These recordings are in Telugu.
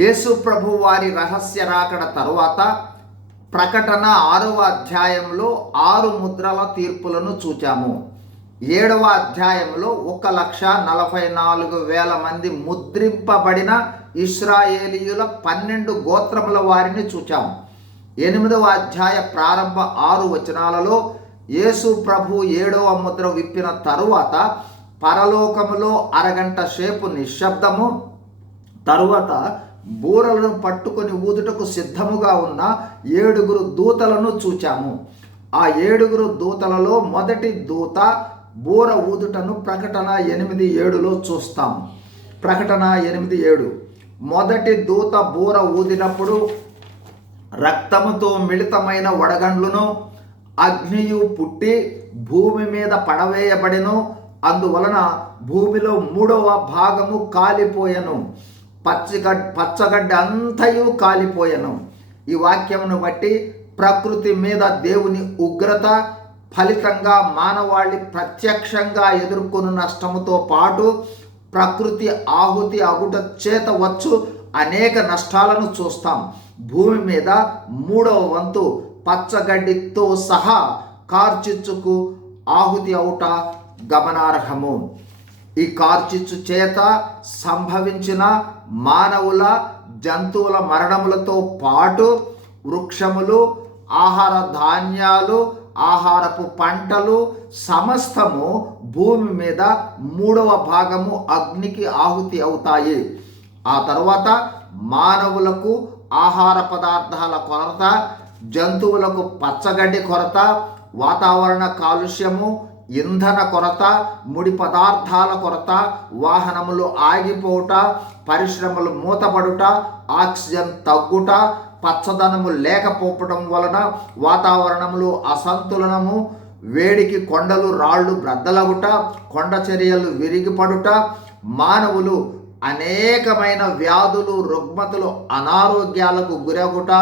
యేసు ప్రభు వారి రహస్య రాకడ తరువాత ప్రకటన ఆరవ అధ్యాయంలో ఆరు ముద్రల తీర్పులను చూచాము. ఏడవ అధ్యాయంలో ఒక లక్ష నలభై నాలుగు వేల మంది ముద్రింపబడిన ఇస్రాయేలీయుల పన్నెండు గోత్రముల వారిని చూచాము ఎనిమిదవ అధ్యాయ ప్రారంభ ఆరు వచనాలలో యేసు ప్రభు ఏడవ ముద్ర విప్పిన తరువాత పరలోకములో అరగంట సేపు నిశ్శబ్దము తరువాత బూరలను పట్టుకొని ఊదుటకు సిద్ధముగా ఉన్న ఏడుగురు దూతలను చూచాము. ఆ ఏడుగురు దూతలలో మొదటి దూత బూర ఊదుటను ప్రకటన ఎనిమిది ఏడులో చూస్తాం. ప్రకటన ఎనిమిది ఏడు. మొదటి దూత బూర ఊదినప్పుడు రక్తముతో మిళితమైన వడగండ్లును అగ్నియు పుట్టి భూమి మీద పడవేయబడిను. అందువలన భూమిలో మూడవ భాగము కాలిపోయెను. పచ్చగడ్ పచ్చగడ్డ అంతయు కాలిపోయాను. ఈ వాక్యమును బట్టి ప్రకృతి మీద దేవుని ఉగ్రత ఫలితంగా మానవాళి ప్రత్యక్షంగా ఎదుర్కొన్న నష్టముతో పాటు ప్రకృతి ఆహుతి అగుట చేత వచ్చు అనేక నష్టాలను చూస్తాం. భూమి మీద మూడవ వంతు పచ్చగడ్డితో సహా కార్చిచ్చుకు ఆహుతి అవుట గమనార్హము. ఈ కార్చిచ్చు చేత సంభవించిన మానవుల జంతువుల మరణములతో పాటు వృక్షములు ఆహార ధాన్యాలు ఆహారపు పంటలు సమస్తము భూమి మీద మూడవ భాగము అగ్నికి ఆహుతి అవుతాయి. ఆ తర్వాత మానవులకు ఆహార పదార్థాల కొరత జంతువులకు పచ్చగడ్డి కొరత వాతావరణ కాలుష్యము ఇంధన కొరత ముడి పదార్థాల కొరత వాహనములు ఆగిపోవుట పరిశ్రమలు మూతపడుట ఆక్సిజన్ తగ్గుట పచ్చదనము లేకపోవటం వలన వాతావరణములు అసంతులనము వేడికి కొండలు రాళ్ళు బ్రద్దలగుట కొండ చర్యలు విరిగిపడుట మానవులు అనేకమైన వ్యాధులు రుగ్మతులు అనారోగ్యాలకు గురగుట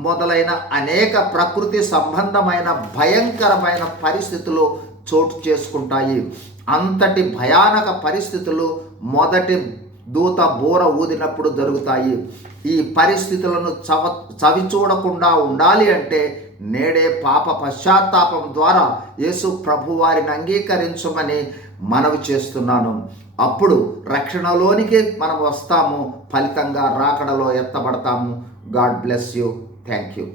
మొదలైన అనేక ప్రకృతి సంబంధమైన భయంకరమైన పరిస్థితులు చోటు చేసుకుంటాయి. అంతటి భయానక పరిస్థితులు మొదటి దూత బోర ఊదినప్పుడు జరుగుతాయి. ఈ పరిస్థితులను చవ చవి చూడకుండా ఉండాలి అంటే నేడే పాప పశ్చాత్తాపం ద్వారా యేసు ప్రభువారిని అంగీకరించమని మనవి చేస్తున్నాను. అప్పుడు రక్షణలోనికి మనం వస్తాము. ఫలితంగా రాకడలో ఎత్తబడతాము. God bless you. Thank you